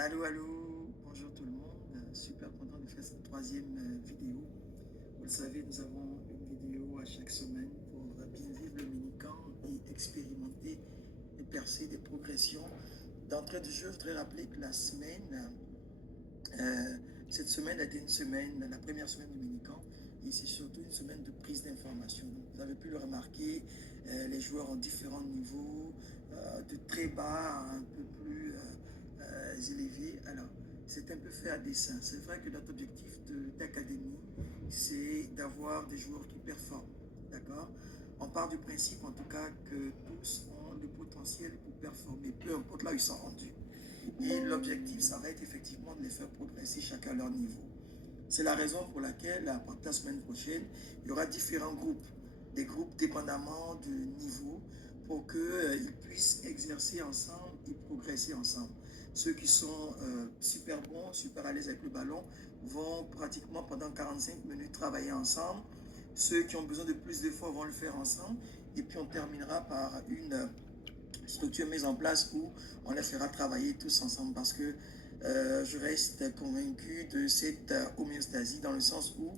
Allô, allô, bonjour tout le monde. Super content de faire cette troisième vidéo. Vous le savez, nous avons une vidéo à chaque semaine pour bien vivre le mini-camp et expérimenter des percées, des progressions. D'entrée de jeu, je voudrais rappeler que cette semaine a été une semaine, la première semaine du mini-camp, et c'est surtout une semaine de prise d'information. Vous avez pu le remarquer, les joueurs ont différents niveaux, de très bas à un peu plus élevés. Alors, c'est un peu fait à dessein. C'est vrai que notre objectif d'académie, c'est d'avoir des joueurs qui performent. D'accord? On part du principe, en tout cas, que tous ont le potentiel pour performer, peu importe là où ils sont rendus. Et l'objectif, ça va être effectivement de les faire progresser chacun à leur niveau. C'est la raison pour laquelle, à partir de la semaine prochaine, il y aura différents groupes, des groupes dépendamment du niveau, pour qu'ils puissent exercer ensemble et progresser ensemble. Ceux qui sont super bons, super à l'aise avec le ballon, vont pratiquement pendant 45 minutes travailler ensemble. Ceux qui ont besoin de plus d'efforts vont le faire ensemble. Et puis on terminera par une structure mise en place où on les fera travailler tous ensemble parce que je reste convaincu de cette homéostasie dans le sens où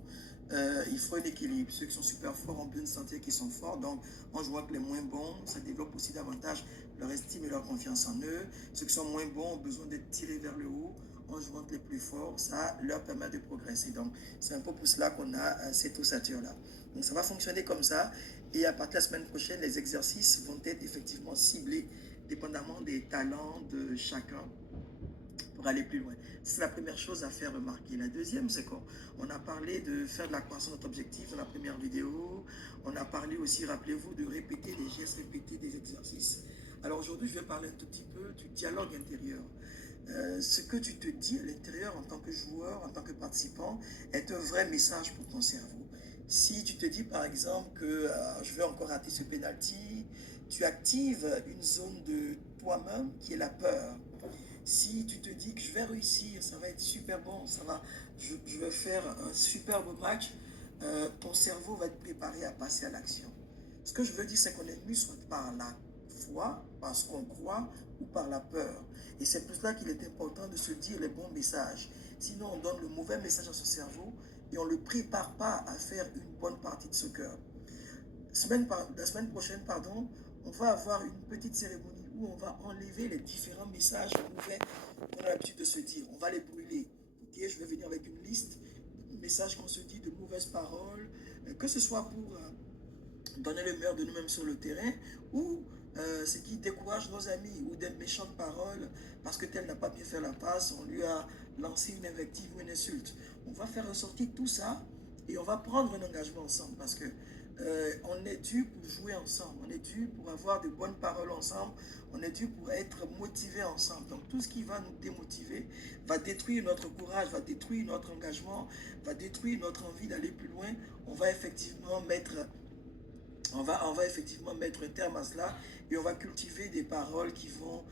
il faut un équilibre. Ceux qui sont super forts ont besoin de sentir qu'ils sont forts, donc on voit que les moins bons, ça développe aussi davantage leur estime et leur confiance en eux. Ceux qui sont moins bons ont besoin d'être tirés vers le haut, on jouant les plus forts, ça leur permet de progresser. Donc c'est un peu pour cela qu'on a cette ossature-là. Donc ça va fonctionner comme ça. Et à partir de la semaine prochaine, les exercices vont être effectivement ciblés dépendamment des talents de chacun pour aller plus loin. C'est la première chose à faire remarquer. La deuxième, c'est qu'on a parlé de faire de la croissance de notre objectif dans la première vidéo. On a parlé aussi, rappelez-vous, de répéter des gestes, répéter des exercices. Alors aujourd'hui, je vais parler un tout petit peu du dialogue intérieur. Ce que tu te dis à l'intérieur en tant que joueur, en tant que participant, est un vrai message pour ton cerveau. Si tu te dis par exemple que je vais encore rater ce penalty, tu actives une zone de toi-même qui est la peur. Si tu te dis que je vais réussir, ça va être super bon, je vais faire un superbe match, ton cerveau va être préparé à passer à l'action. Ce que je veux dire, c'est qu'on est mu soit par la foi, parce qu'on croit, ou par la peur. Et c'est pour cela qu'il est important de se dire les bons messages. Sinon, on donne le mauvais message à son cerveau et on ne le prépare pas à faire une bonne partie de ce cœur. La semaine prochaine, pardon, on va avoir une petite cérémonie où on va enlever les différents messages mauvais qu'on a l'habitude de se dire. On va les brûler. Ok, je vais venir avec une liste de messages qu'on se dit, de mauvaises paroles, que ce soit pour donner le meilleur de nous-mêmes sur le terrain ou ce qui décourage nos amis ou des méchantes paroles parce que tel n'a pas bien fait la passe, on lui a lancé une invective ou une insulte. On va faire ressortir tout ça et on va prendre un engagement ensemble parce que on est dû pour jouer ensemble, on est dû pour avoir de bonnes paroles ensemble, on est dû pour être motivé ensemble. Donc tout ce qui va nous démotiver va détruire notre courage, va détruire notre engagement, va détruire notre envie d'aller plus loin. On va effectivement effectivement mettre un terme à cela et on va cultiver des paroles qui vont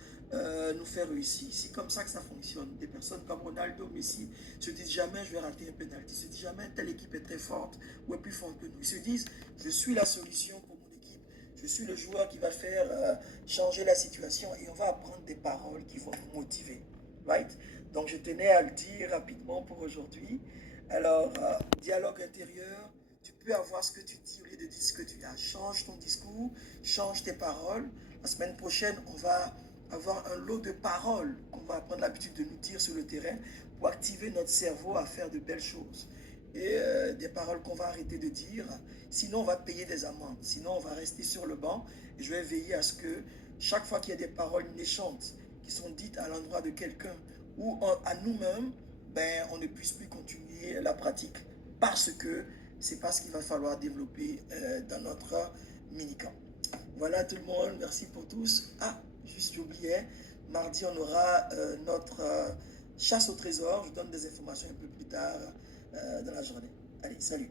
nous faire réussir. C'est comme ça que ça fonctionne. Des personnes comme Ronaldo, Messi se disent jamais je vais rater un penalty. Ils se disent jamais telle équipe est très forte ou est plus forte que nous. Ils se disent je suis la solution pour mon équipe. Je suis le joueur qui va faire changer la situation et on va apprendre des paroles qui vont nous motiver. Right? Donc je tenais à le dire rapidement pour aujourd'hui. Alors, dialogue intérieur, tu peux avoir ce que tu dis au lieu de dire ce que tu as. Change ton discours, change tes paroles. La semaine prochaine, on va avoir un lot de paroles qu'on va prendre l'habitude de nous dire sur le terrain pour activer notre cerveau à faire de belles choses. Et des paroles qu'on va arrêter de dire. Sinon, on va payer des amendes. Sinon, on va rester sur le banc. Et je vais veiller à ce que chaque fois qu'il y a des paroles méchantes qui sont dites à l'endroit de quelqu'un ou à nous-mêmes, ben, on ne puisse plus continuer la pratique parce que c'est pas ce qu'il va falloir développer dans notre mini-camp. Voilà tout le monde, merci pour tous. Ah, juste j'oubliais, mardi on aura notre chasse au trésor. Je donne des informations un peu plus tard dans la journée. Allez, salut.